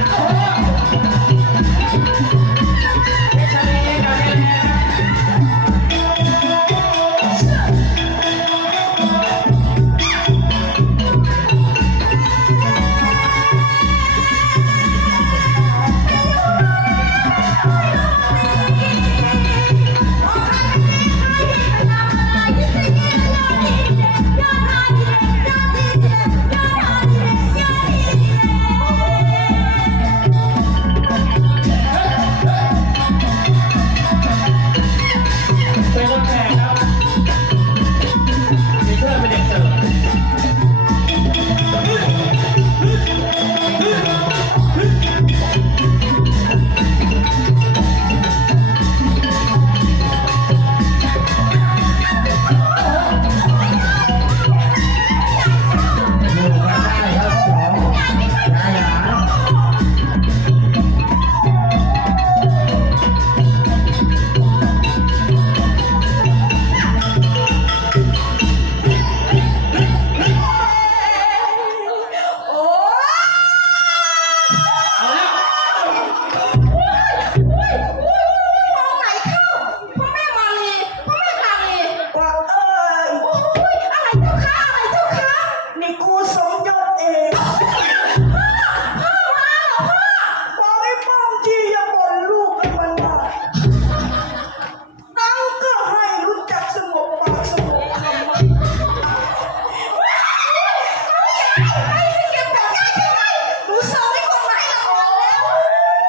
ハハハハ!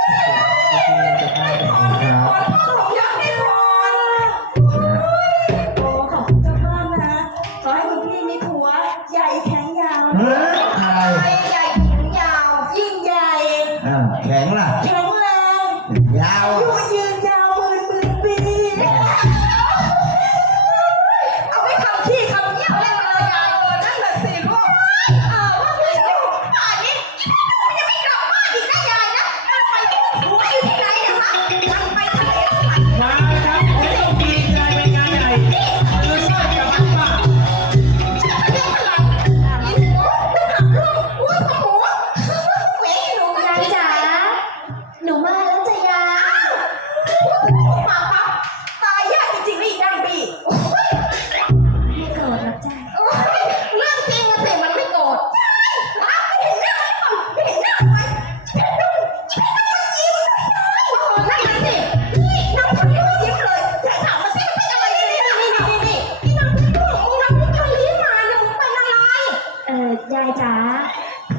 Yeah.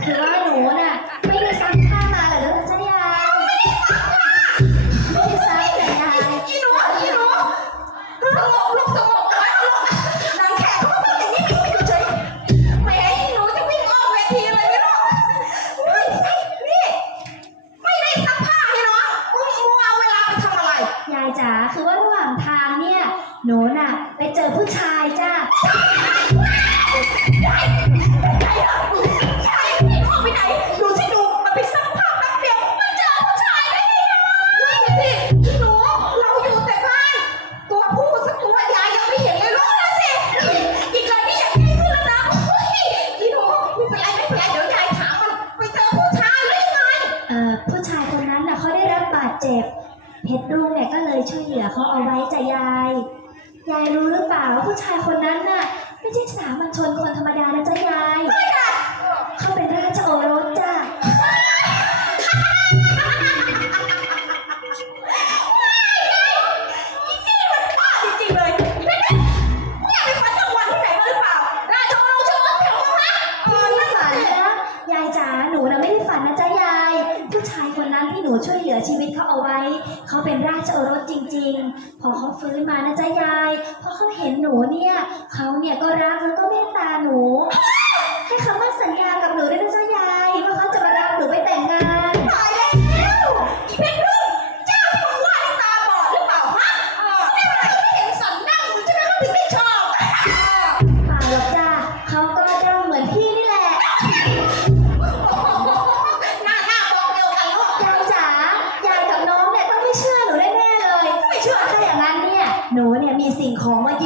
คือว่าหนูน่ะไม่ได้ซักผ้ามาหรอจ๊ะยายไม่ได้ซักจ้ะยายอีหนูอีหนูสงบลูกสงบไว้ลูกนางแขกเขาเป็นนไม่อยู่เฉยแมอีหนูจะวิ่งออกเวทีเลยไม่รู้นี่นี่ไม่ได้ซักผ้าให้น้องมึงมัวเอาเวลาไปทำอะไร ยายจ๋าคือว่าระหว่างทางเนี่ย หนูน่ะ ไปเจอผู้ชายจ้า ว่าผู้ชายคนนั้นน่ะ ไม่ใช่สามัญชนคนธรรมดานะจ๊ะยาย ช่วยเหลือชีวิตเขาเอาไว้ เขาเป็นราชโอรสจริง ๆ พอเขาฟื้นมานะจ๊ะยายพอเขาเห็นหนูเนี่ยเขาเนี่ยก็รักแล้วก็เมตตาหนู ให้คำมั่นสัญญากับหนูด้ ของมัน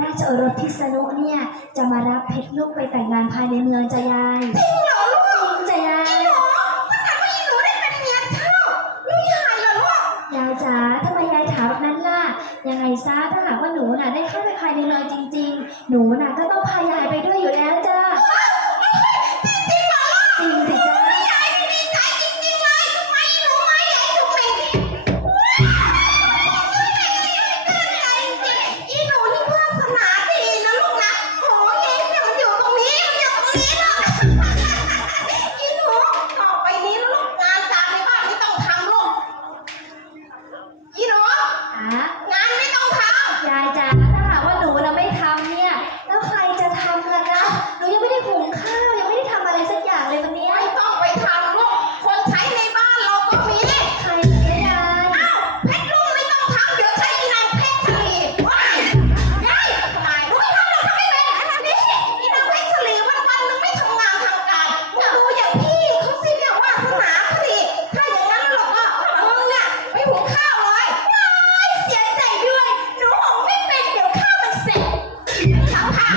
ราชโอรสพิษณุเนี่ยจะมารับเพชรลูกไปแต่งงานภายในเมืองจะยายจริงเหรอลูกจริงจะยายหรอขนาดไม่หนูได้เป็นเมียเท่าลูกยายเหรอลูกยายจ๋าทำไมยายถามแบบนั้นล่ะ ยังไงซะถ้าหากว่าหนูน่ะได้เข้าไปภายในเมืองจริง ๆ หนูน่ะก็ต้องพายายไปด้วยอยู่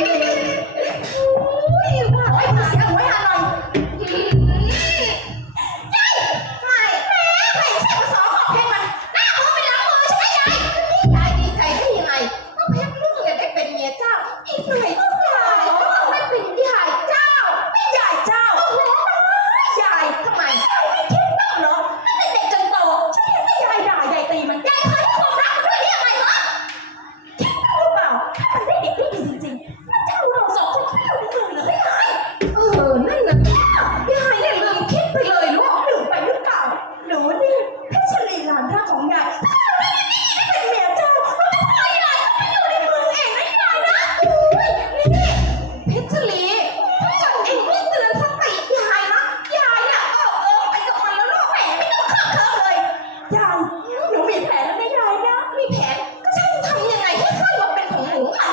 Yeah. หนูมีแผลแล้วไนะยายนะ มีแผลก็ช่างทำยังไงให้ไข้มาเป็นของหนูอะ